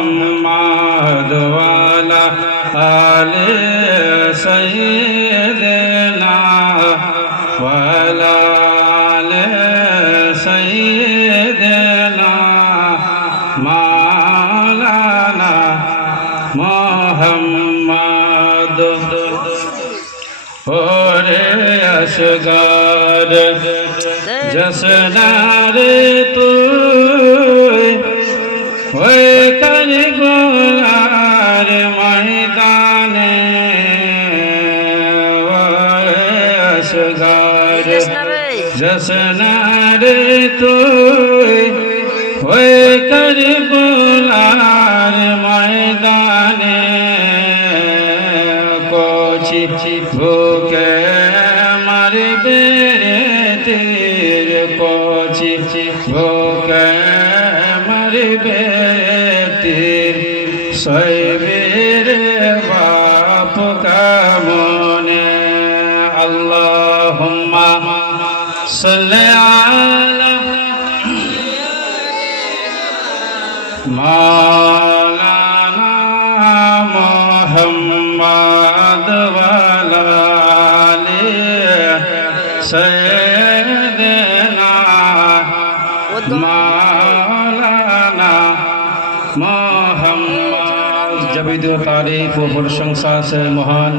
محمد وعلى آل سيدنا وعلى آل سيدنا مولانا محمد اور اشغار جسنا জসনারে তুই হয়ে কর গোলার ওয়ালা আলি সাইয়্যিদিনা মাওলানা মোহাম্মদ জবিদ তারিফ ও প্রশংসা সে মহান।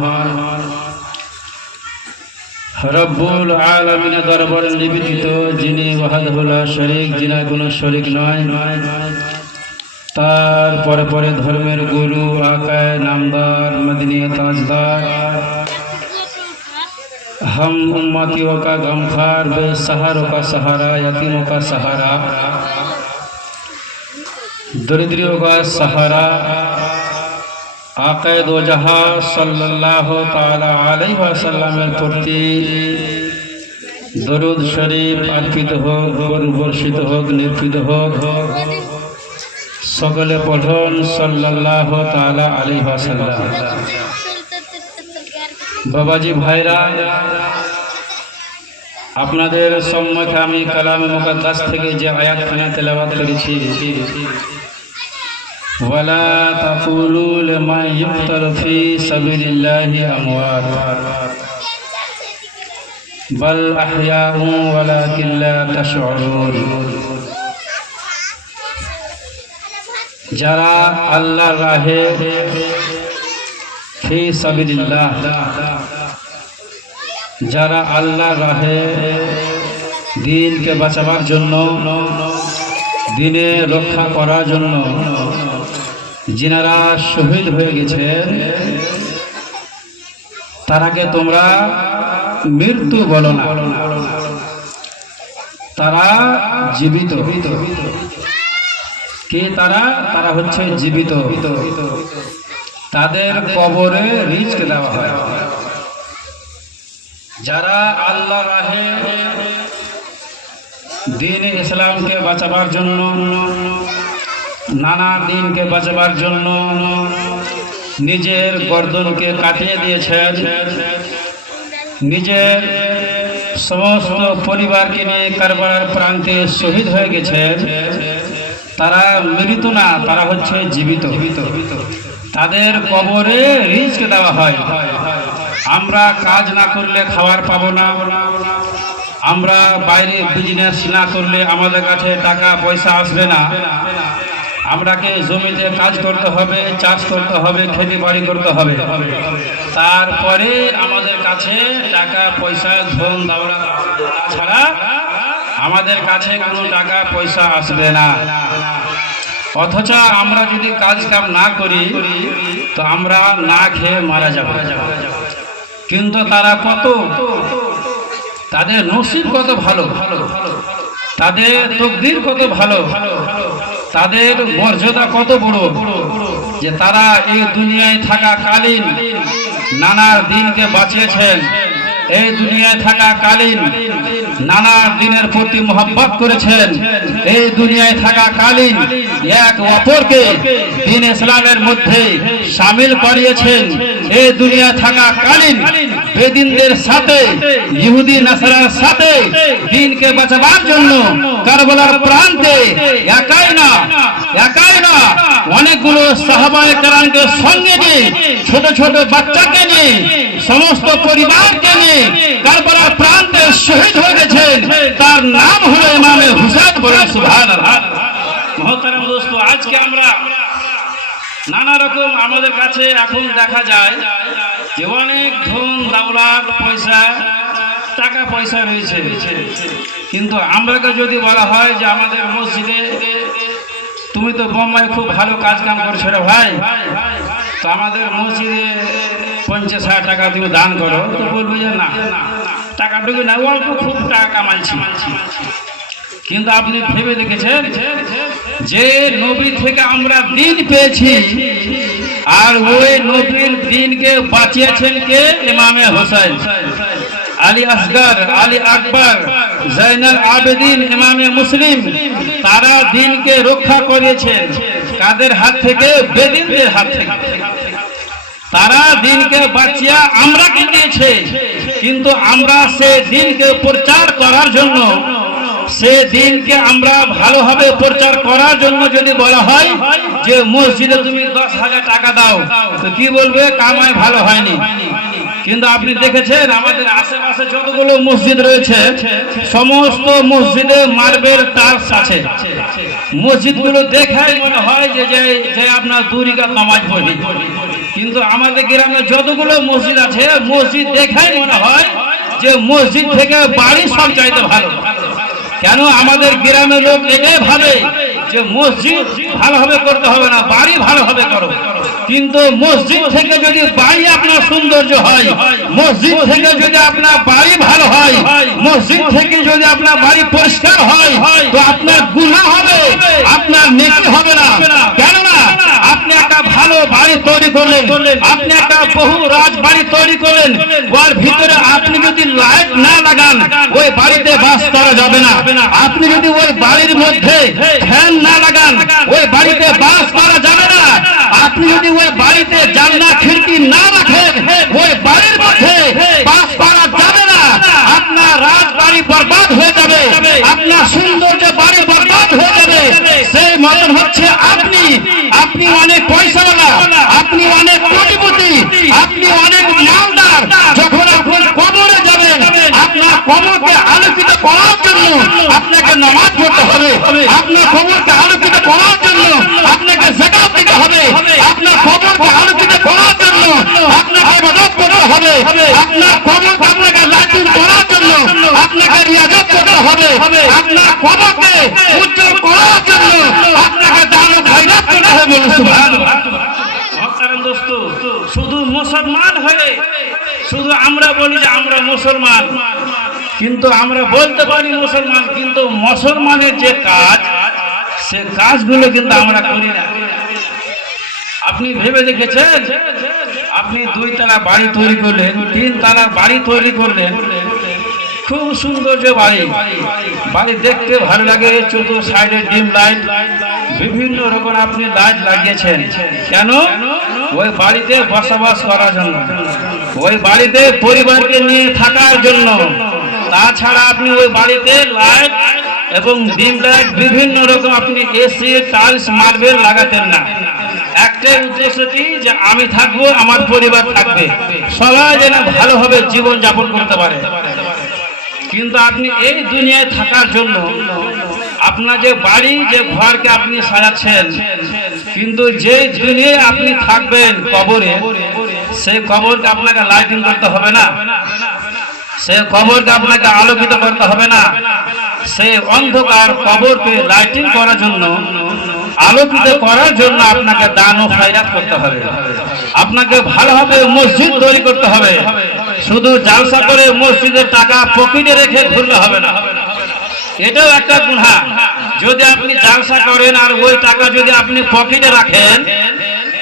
রব্বুল আলমিনের দরবারে নিবেদিত যিনি ওয়াহাদুল্লাহ শরিক যিনা কোনো শরিক নয়। তার পরে পরে ধর্মের গুরু আকায় নামদার মদিনী তাজদার हम उम्मतियों का गमखार बेसहारों का सहारा यतीमों का सहारा दरिद्रियों का सहारा আকায় দো জাহা সাল্লাল্লাহু তাআলা আলাইহি ওয়াসাল্লামের প্রতি দরুদ শরীফ অর্পিত হোক বর্ষিত হোক নির্পিত হোক সকলে পঠন সাল্লাল্লাহু তাআলা আলাইহি ওয়াসাল্লাম বাবাজি ভাইরা আপনাদের সম্মুখে আমি কালামে মুকাদ্দাস থেকে যে আয়াতখানা তেলাওয়াত করেছি ولا تقولوا لمن يقتل في سبيل الله أموات بل أحياء ولكن لا تشعرون যারা আল্লাহ রাহে ফি সাবিলিল্লাহ, যারা আল্লাহ রাহে দিনকে বাঁচাবার জন্য, দিনে রক্ষা করার জন্য যিনারা শহীদ হয়ে গেছেন তারাকে তোমরা মৃত্যু বলো না। তারা জীবিত। কে তারা? তারা হচ্ছে জীবিত। তাদের কবরে রিস্ক দেওয়া হয়। যারা আল্লাহ দিন ইসলামকে বাঁচাবার জন্য, নানা দিনকে বাঁচাবার জন্য নিজের গর্দনকে কাটিয়ে দিয়েছেন, নিজের সমস্ত পরিবারকে নিয়ে কারবার প্রান্তে শহীদ হয়ে গেছেন তারা মৃত না, তারা হচ্ছে জীবিত। তাদের কবরে রিস্ক দেওয়া হয়। আমরা কাজ না করলে খাবার পাবো না। আমরা বাইরে বিজনেস না করলে আমাদের কাছে টাকা, পয়সা আসবে না। আমরাকে জমিতে কাজ করতে হবে, চাষ করতে হবে, খেতে বাড়ি করতে হবে। তারপরে আমাদের কাছে টাকা, পয়সা, ধন দাওলা ছাড়া আমাদের কাছে কোনো টাকা, পয়সা আসবে না। অথচ আমরা যদি কাজ কাম না করি, তো আমরা না খেয়ে মারা যাব। কিন্তু তারা কত? তাদের নসিব কত ভালো? তাদের তকদির কত ভালো? তাদের মর্যাদা কত বড়? যে তারা এই দুনিয়ায় থাকা কালীন নানা দিনকে বাঁচিয়েছেন। এই দুনিয়ায় থাকা কালীন নানা দিনের প্রতি মোহাব্বত করেছেন। এই দুনিয়ায় থাকা কালীন এক অপরকে দিন ইসলামের মধ্যে সামিল করিয়েছেন। এই দুনিয়া থাকা কালীন বেদিনদের সাথে, ইহুদি নাসারার সাথে দিনকে বাঁচাবার জন্য কারবালার প্রান্তে একাই না একাই না, অনেকগুলো সাহাবায়ে কেরামকে সঙ্গে নিয়ে, ছোট ছোট বাচ্চাকে নিয়ে, সমস্ত পরিবারকে নিয়ে কারবালার প্রান্তে শহীদ হয়ে গেছেন তার নাম হলো ইমামে হুসেন বলেন সুবহানাল্লাহ মহতারাম দোস্ত আজকে আমরা নানা রকম আমাদের কাছে এখন দেখা যায় যে অনেক ধন, দাওলাত, পয়সা, টাকা পয়সা রয়েছে। কিন্তু আমরাকে যদি বলা হয় যে আমাদের মসজিদে তুমি তো বোম্বাই খুব ভালো কাজ কাম করছ রে ভাই, তো আমাদের মসজিদে পঞ্চাশ হাজার টাকা তুমি দান করো, তো বলবে যে না টাকাটুকু না, অল্প খুব টাকা কামাইছি। কিন্তু আপনি ভেবে দেখেছেন যে নবী থেকে আমরা দিন পেয়েছি আর ওই নবীর দিনকে বাঁচিয়েছেন কে? ইমামে হোসেন আলী আসগর, আলী আকবর জৈনাল আবেদিন, ইমামে মুসলিম, তারা দিনকে রক্ষা করেছেন। কাদের হাত থেকে? বেদিনদের হাত থেকে। তারা দিনকে বাঁচিয়া আমরা দিয়েছে? কিন্তু আমরা সে দিনকে প্রচার করার জন্য সে দিনকে আমরা ভালোভাবে প্রচার করার জন্য যদি বলা হয় যে, মসজিদে তুমি দশ হাজার টাকা দাও, তো কি বলবে? কামায় ভালো হয়নি। কিন্তু আপনি দেখেছেন, আমাদের আশেপাশে যতগুলো মসজিদ রয়েছে, সমস্ত মসজিদে মার্বেল টার্স আছে। মসজিদগুলো দেখাই মনে হয় যে যে আপনার দুরিকা নামাজ পড়ি কিন্তু আমাদের গ্রামে যতগুলো মসজিদ আছে, মসজিদ দেখাই মনে হয় যে, মসজিদ থেকে বাড়ি সব চাইতে ভালো। কেন আমাদের গ্রামের লোক এটাই ভাবে যে মসজিদ ভালোভাবে করতে হবে না, বাড়ি ভালোভাবে করো। কিন্তু মসজিদ থেকে যদি বাড়ি আপনার সৌন্দর্য হয়, মসজিদ থেকে যদি আপনার বাড়ি ভালো হয়, মসজিদ থেকে যদি আপনার বাড়ি পরিষ্কার হয়, তো আপনার গুণা হবে, আপনার নেকি হবে না। কেননা বাড়ি তৈরি করলেন। আপনি একটা বহু রাজ বাড়ি তৈরি করলেন। ওর ভিতরে আপনি যদি লাইট না লাগান ওই বাড়িতে বাস করা যাবে না। আপনি যদি ওই বাড়ির মধ্যে ফ্যান না লাগান ওই বাড়িতে বাস করা যাবে না। আপনি যদি ওই বাড়িতে জানলা খিড়কি না রাখেন ওই বাড়ির মধ্যে বাস করা যাবে না। আপনার রাজবাড়ি বরবাদ হয়ে যাবে। আপনার সৌন্দর্য বাড়ি বরবাদ হয়ে যাবে সেই হচ্ছে আপনি। আপনি অনেক পয়সাওয়ালা, আপনি অনেক কোটিপতি, আপনি অনেক মালদার। যখন আপনি কবরে যাবেন, আপনার কবরকে আলোকিত করার জন্য আপনাকে নামাজ পড়তে হবে। আপনার কবরকে আলোকিত করার জন্য আপনাকে জাকাত দিতে হবে। আপনার কবরকে আলোকিত করার জন্য আপনাকে মদত করতে হবে। আপনার কবরকে আপনাকে লাইটিং করার আপনাকে রিয়াজত করতে হবে। আপনার কবরকে উজ্জ্বল করার জন্য আপনাকে দান খয়রাত করতে হবে দোস্ত, শুধু মুসলমান হয়ে, শুধু আমরা বলি যে আমরা মুসলমান। কিন্তু আমরা বলতে পারি মুসলমান, কিন্তু মুসলমানের যে কাজ, সে কাজগুলো কিন্তু আমরা করি না। আপনি ভেবে দেখেছেন? আপনি দুই তালা বাড়ি তৈরি করলেন, তিন তালা বাড়ি তৈরি করলেন খুব সুন্দর যে বাড়ি। বাড়ি দেখতে ভালো লাগে চতুর সাইডে ডিম লাইট। বিভিন্ন রকম আপনি লাইট লাগিয়েছেন। কেন? ওই বাড়িতে বসবাস করার জন্য। ওই বাড়িতে পরিবারকে নিয়ে থাকার জন্য। তাছাড়া আপনি ওই বাড়িতে লাইট এবং ডিম লাইট বিভিন্ন রকম আপনি এসি, টাইলস, মার্বেল লাগাতেন না। একটাই উদ্দেশ্য কি? যে আমি থাকব, আমার পরিবার থাকবে। সবাই যেন ভালোভাবে জীবন যাপন করতে পারে। কিন্তু আপনি এই দুনিয়ায় থাকার জন্য আপনার যে বাড়ি, যে ঘরকে আপনি সাজাচ্ছেন, কিন্তু যে দুনিয়ায় আপনি থাকবেন কবরে, সেই কবরকে আপনাকে লাইটিং করতে হবে না। সে কবরকে আপনাকে আলোকিত করতে হবে না। সেই অন্ধকার কবরকে লাইটিং করার জন্য, আলোকিত করার জন্য আপনাকে দান ও খয়রাত করতে হবে। আপনাকে ভালোভাবে মসজিদ তৈরি করতে হবে। শুধু জালসা করে মসজিদের টাকা পকেটে রেখে ঘুরলে হবে না। এটাও একটা গুণা যদি আপনি জালসা করেন আর ওই টাকা যদি আপনি পকেটে রাখেন,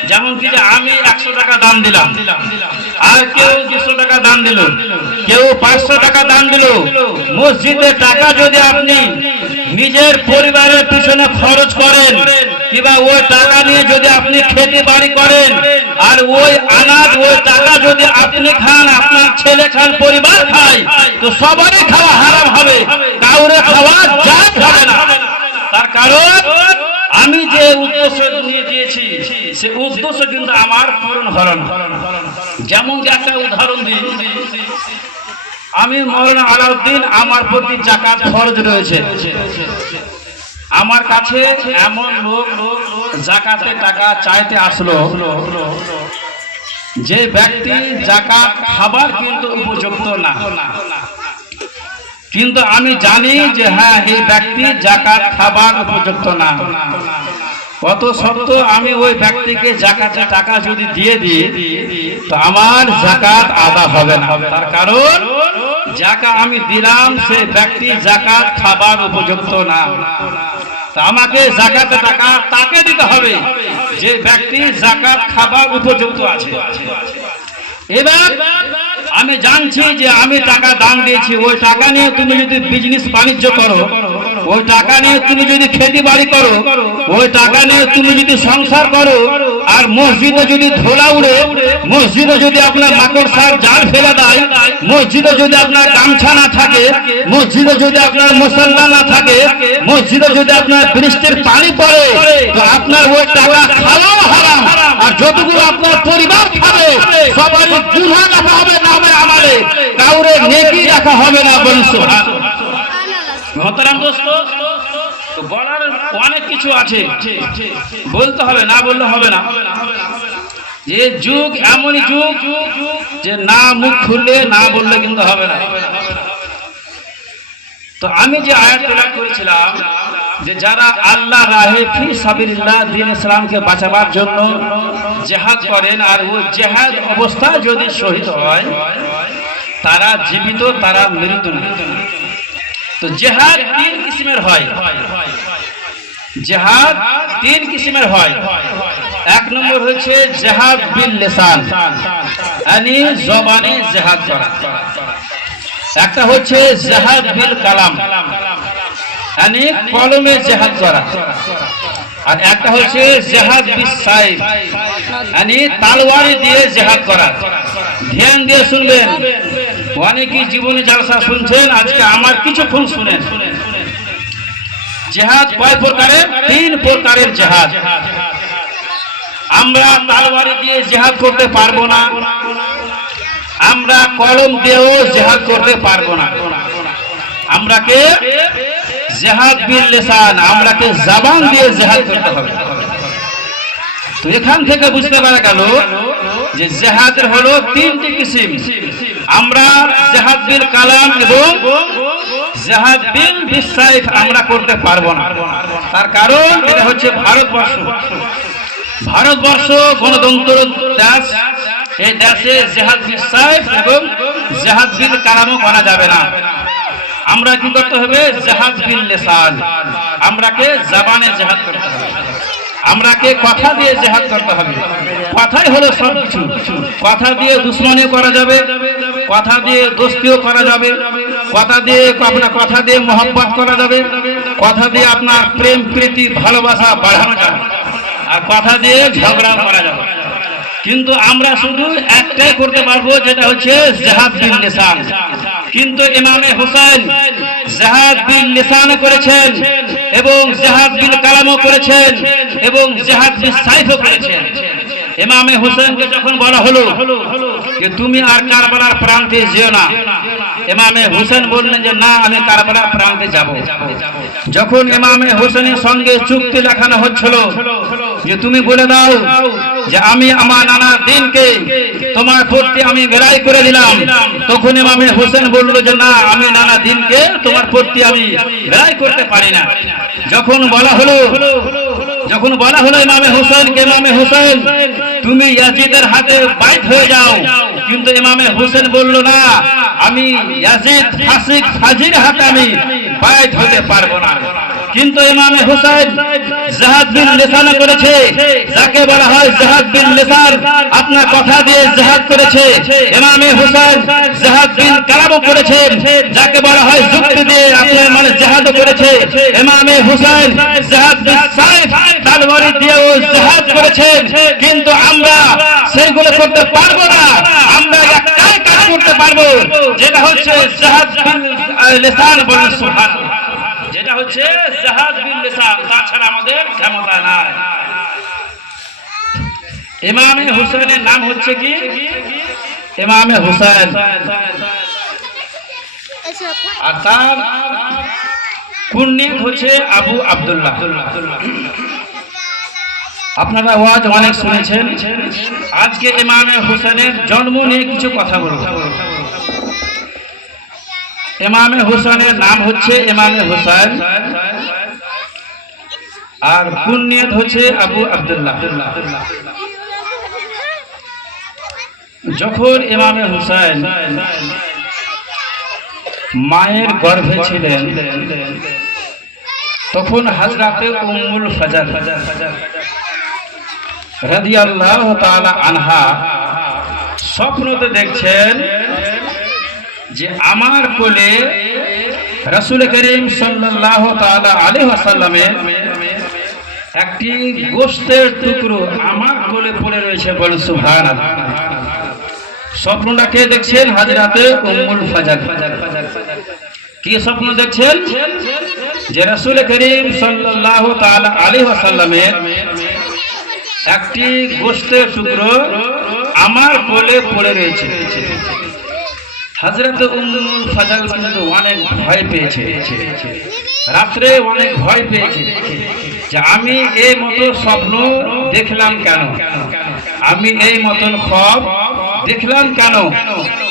যেমন কি যে আমি একশো টাকা দান দিলাম, আর কেউ দুশো টাকা দান দিল, কেউ পাঁচশো টাকা দান দিল মসজিদের টাকা যদি আপনি নিজের পরিবারের পিছনে খরচ করেন কিংবা ওই টাকা নিয়ে যদি আপনি খেতে বাড়ি করেন, আর ওই আনাজ, ওই টাকা যদি আপনি খান, আপনার ছেলে খান, পরিবার খায়, তো সবারই খাওয়া হারাম হবে, কাউরে খাওয়া যায় হবে না। তার কারণ, আমি যে উদ্দেশ্য নিয়ে দিয়েছি, সে উদ্দেশ্য কিন্তু আমার পূরণ হল না। যেমন একটা উদাহরণ দিই, আমি মৌলানা আলাউদ্দিন আমার প্রতি জাকাত ফরজ রয়েছে। আমার কাছে এমন লোক জাকাতে টাকা চাইতে আসলো। যে ব্যক্তি জাকাত খাবার কিন্তু উপযুক্ত না। কিন্তু আমি জানি যে হ্যাঁ এই ব্যক্তি জাকাত খাবার উপযুক্ত না। কত সত্ত্বেও আমি ওই ব্যক্তিকে জাকাতে টাকা যদি দিয়ে দিই, তো আমার জাকাত আদা হবে না। তার কারণ জাকা আমি দিলাম, সে ব্যক্তি জাকাত খাবার উপযুক্ত না। আমাকে জাকাতে টাকা তাকে দিতে হবে। যে ব্যক্তি জাকাত খাবার উপযুক্ত আছে। এবার আমি জানছি যে আমি টাকা দান দিয়েছি, ওই টাকা নিয়ে তুমি যদি বিজনেস বাণিজ্য করো, ওই টাকা নিয়ে তুমি যদি খেতি বাড়ি করো, ওই টাকা নিয়ে তুমি যদি সংসার করো, আর মসজিদে যদি ধোলা উড়ে, মসজিদে যদি আপনার মাকড় সার জাল ফেলে দেয়, মসজিদে যদি আপনার গামছা না থাকে, মসজিদে যদি আপনার মুসল্লা না থাকে, মসজিদে যদি আপনার বৃষ্টির পানি পড়ে, তো আপনার ওই টাকা খাওয়াও হারাম আর যতগুলো আপনার পরিবার খাবে, সবারই গুণা রাখা হবে নামে আমারে। কাউরে নেকি রাখা হবে না তো বলার অনেক কিছু আছে। বলতে হবে, না বললে হবে না। যে যুগ এমনই যুগ যে না মুখ খুললে, না বললে কিন্তু হবে না। তো আমি যে আয়াত করেছিলাম যে যারা আল্লাহ রাহে ফি সাবিলিল্লাহ দিন ইসলামকে বাঁচাবার জন্য জেহাদ করেন আর ওই জেহাদ অবস্থায় যদি শহীদ হয়, তারা জীবিত, তারা মৃত। তো জেহাদ তিন কিসিমের হয়। জেহাদ তিন কিসিমের হয়। এক নম্বর হচ্ছে জেহাদ বিল লেসান মানে জবানে জেহাদ করা। একটা হচ্ছে জেহাদ বিল কালাম। মানে কলমে জেহাদ করা। আর একটা হচ্ছে জেহাদ বিল সাইফ। মানে তালওয়ারি দিয়ে জেহাদ করা। ধ্যান দিয়ে শুনবেন। অনেকেই জীবনে জালসা শুনছেন, আজকে আমার কিছুক্ষণ শুনেন। জেহাদ কয় প্রকারের? তিন প্রকারের জেহাদ। আমরা তালওয়ারি দিয়ে জেহাদ করতে পারব না। আমরা কলম দিয়েও জেহাদ করতে পারব না। আমরাকে জেহাদ বিল লেসান, আমরাকে জবান দিয়ে জেহাদ করতে হবে। তো এখান থেকে বুঝতে পারা গেল যে জেহাদের হলো তিনটি কিসিম। আমরা জেহাদ বিল কালাম এবং জেহাদ বিল বিশ্বাইফ আমরা করতে পারব না। তার কারণ এটা হচ্ছে ভারতবর্ষ। ভারতবর্ষ গণতন্ত্র দেশ এই দেশে জেহাদ বিশ্বাইফ এবং জেহাদ বিল কালামও করা যাবে না। আমরা কি করতে হবে? জাহাজ বিল লেসান। আমরাকে জবানে জেহাদ করতে হবে। আমরাকে কথা দিয়ে জেহাদ করতে হবে। কথাই হলো সব কিছু কথা দিয়ে দুশ্মনীও করা যাবে। কথা দিয়ে দোস্তিও করা যাবে। কথা দিয়ে আপনার কথা দিয়ে মোহাম্মত করা যাবে। কথা দিয়ে আপনার প্রেম, প্রীতি, ভালোবাসা বাড়ানো যাবে। আর কথা দিয়ে ঝগড়া করা যাবে। কিন্তু আমরা শুধু একটাই করতে পারব, যেটা হচ্ছে জেহাদ বিল লিসান। কিন্তু ইমামে হোসেন জাহাদ বিল নিসান করেছেন এবং জাহাদ বিল কালামও করেছেন এবং জাহাদ বিল সাইফও করেছেন। ইমামে হোসেনকে যখন বলা হলো যে তুমি আর কারবালার প্রান্তে যেও না এমামে হোসেন বললেন যে না, আমি কারবালার প্রান্তে যাব। যখন ইমামে হোসেনের সঙ্গে চুক্তি লেখানো হচ্ছিল যে তুমি বলে দাও যে আমি আমার নানা দিনকে তোমার প্রতি আমি বেড়াই করে দিলাম, তখন ইমামে হোসেন বলল যে না, আমি নানা দিনকে তোমার প্রতি আমি বেড়াই করতে পারি না। যখন বলা হলো যখন বলা হলো ইমামে হোসেন কে ইমামে হোসেন, তুমি ইয়াজিদের হাতে বাইট হয়ে যাও। কিন্তু ইমামে হোসেন বলল, না, আমি ইয়াজিদ, ফাসিক, ফাজির হাতে আমি বাইত হতে পারব না। কিন্তু ইমামে হোসেন জাহাদ বিন লিসান করেছে। যাকে বলা হয় জাহাদ বিন লিসান আপনার কথা দিয়ে জাহাদ করেছে। ইমামে হোসেন জাহাদ বিন কালাম করেছেন। যাকে বলা হয় যুক্তি দিয়ে আপনার মানে জাহাদ করেছে ইমামে হোসেন জাহাদ সাইফ তরবারি দিয়েও জাহাদ করেছেন। কিন্তু আমরা সেইগুলো করতে পারব না। আমরা একটাই কাজ করতে পারব? যেটা হচ্ছে জাহাদ লিসান বলেন সুবহানাল্লাহ। যেটা হচ্ছে জাহাজ বিন লিসান তাছাড়া আমাদের ক্ষমতা নাই। ইমামে হুসেনের নাম হচ্ছে কি? ইমামে হুসেন আর তার কুর্নিয়ত হচ্ছে আবু আব্দুল্লাহ? আপনারা ওয়াজ অনেক শুনেছেন। আজকে ইমামে হুসেনের জন্ম নিয়ে কিছু কথা বলব। ইমামে হুসেনের নাম হচ্ছে ইমামে হুসাইন আর কুন্নিয়ত হচ্ছে আবু আব্দুল্লাহ? যখন ইমামে হুসাইন মায়ের গর্ভে ছিলেন তখন হাজরাতে উম্মুল ফাজার রাদিয়াল্লাহু তাআলা আনহা স্বপ্নতে দেখছেন যে আমার কোলে রাসূল করিম সাল্লাল্লাহু তাআলা আলাইহি ওয়াসাল্লামের একটি গোশতের টুকরো আমার কোলে পড়ে রয়েছে বলে সুবহানাল্লাহ। স্বপ্নটা কে দেখছেন? হাজরাতে উম্মুল ফাজার কি স্বপ্ন দেখছেন? যে রাসূল করিম সাল্লাল্লাহু আলী ওয়াসাল্লামের একটি গোশতের টুকরো আমার বলে পড়ে রয়েছে। হজরত উম্মুল ফাজাল কিন্তু অনেক ভয় পেয়েছে। রাত্রে অনেক ভয় পেয়েছে যে আমি এই মতো স্বপ্ন দেখলাম কেন? আমি এই মতন খব দেখলাম কেন?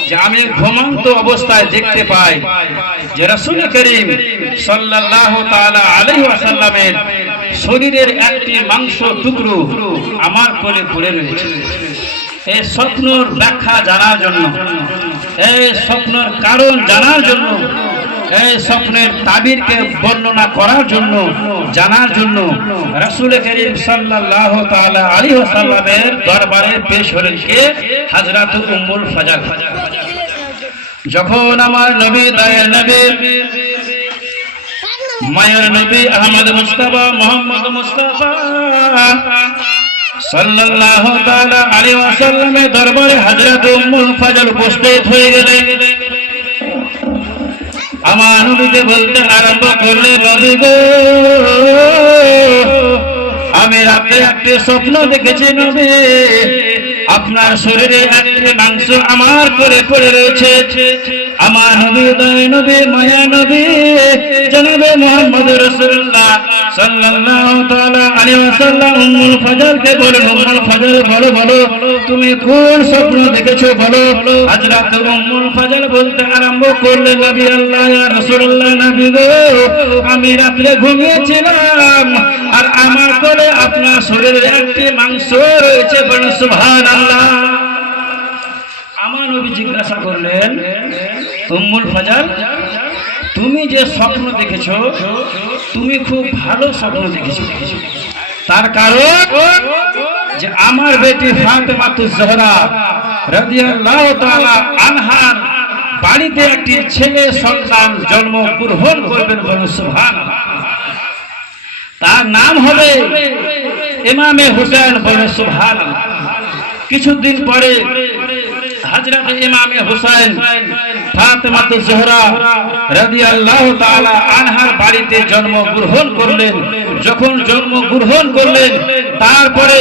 যে আমি ঘুমন্ত অবস্থায় দেখতে পাই যে রসুল করিম সাল্লাল্লাহু তাআলা আলাইহি ওয়াসাল্লামের শরীরের একটি মাংস টুকরো আমার কোলে পড়ে রয়েছে। এই স্বপ্নর ব্যাখ্যা জানার জন্য এই স্বপ্নের কারণ জানার জন্য এই স্বপ্নের তাবিরকে বর্ণনা করার জন্য, জানার জন্য রাসূল করিম সাল্লাল্লাহু তাআলা আলাইহি ওয়াসাল্লামের দরবারে পেশ হলেন কে? হযরত উম্মুল ফাজাল। যখন আমার নবী, দয়ার নবী, মায়ের নবী আহমদ মুস্তাফা, মোহাম্মদ মুস্তাফা সাল্লাল্লাহু তাআলা আলাইহি ওয়াসাল্লামের দরবারে হযরত উম্মুল ফাজল উপস্থিত হয়ে গেলেন। আমার নবীকে বলতে আরম্ভ করলে নবী গো, আমি রাতে একটি স্বপ্ন দেখেছি নবী। আপনার শরীরে একটি মাংস আমার করে পড়ে রয়েছে। আমার নবী দয় নবী মায়া নবী জনাবে মোহাম্মদ রাসূলুল্লাহ সাল্লাল্লাহু তাআলা আলাইহি ওয়াসাল্লাম উম্মুল ফাজলকে বলেন উম্মুল ফাজল, বলো বলো, তুমি কোন স্বপ্ন দেখেছ, বলো? হযরত উম্মুল ফাজল বলতে আরম্ভ করলে, নবী আল্লাহ, ইয়া রাসূলুল্লাহ, নবী গো, আমি রাতে ঘুমিয়েছিলাম, আর আমার কোলে আপনার শরীরের একটি মাংস রয়েছে, বলেন, সুবহানাল্লাহ। আমার নবী জিজ্ঞাসা করলেন, উম্মুল ফাজার তুমি যে স্বপ্ন দেখেছ, তুমি খুব ভালো স্বপ্ন দেখেছ। তার কারণ যে আমার বেটি তাআলা আনহার বাড়িতে একটি ছেলে সন্তান জন্ম গ্রহণ করবেন বলে সুবহানাল্লাহ। তার নাম হবে ইমামে হুসেন বলে সুবহানাল্লাহ। কিছুদিন পরে হযরত ইমামে হুসাইন ফাতেমাতুজ জোহরা রাদিয়াল্লাহু তাআলা আনহার বাড়িতে জন্মগ্রহণ করলেন। যখন জন্মগ্রহণ করলেন তারপরে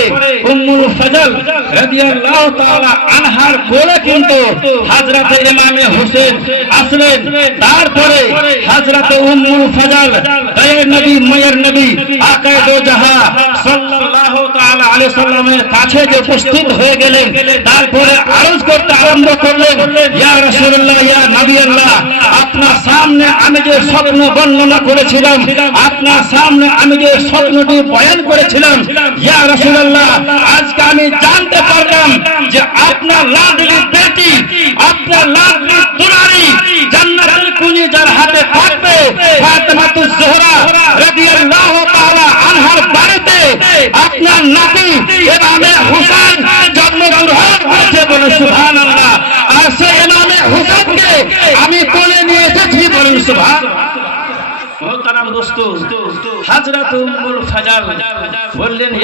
আনহার কোলে কিন্তু হযরত ইমামে হুসেন আসলেন। তারপরে হযরত উম্মুল ফজল, দয়ার নবী মায়ের নবী আকায়ে জাহা হয়ে তারপরে আরজ করতে আরম্ভ করলেন, ইয়া ইয়া নবী আল্লাহ আপনার সামনে আমি যে স্বপ্ন বর্ণনা করেছিলাম, আপনার সামনে আমি যে স্বপ্নটি বয়ান করেছিলাম, ইয়া রাসূলুল্লাহ, আজকে আমি জানতে পারলাম যে আপনার লাডলি বেটি, আপনার লাডলি দুলারি জান্নাতুল কুনি যার হাতে থাকবে, ফাতেমাতুজ জোহরা রাদিয়াল্লাহু তাআলা আনহার বাড়িতে আপনার নাতি ইমামে হুসাইন জন্মগ্রহণ করেছে বলে সুবহানাল্লাহ। আর সেই ইমামে নিয়ে দোস্ত বললেন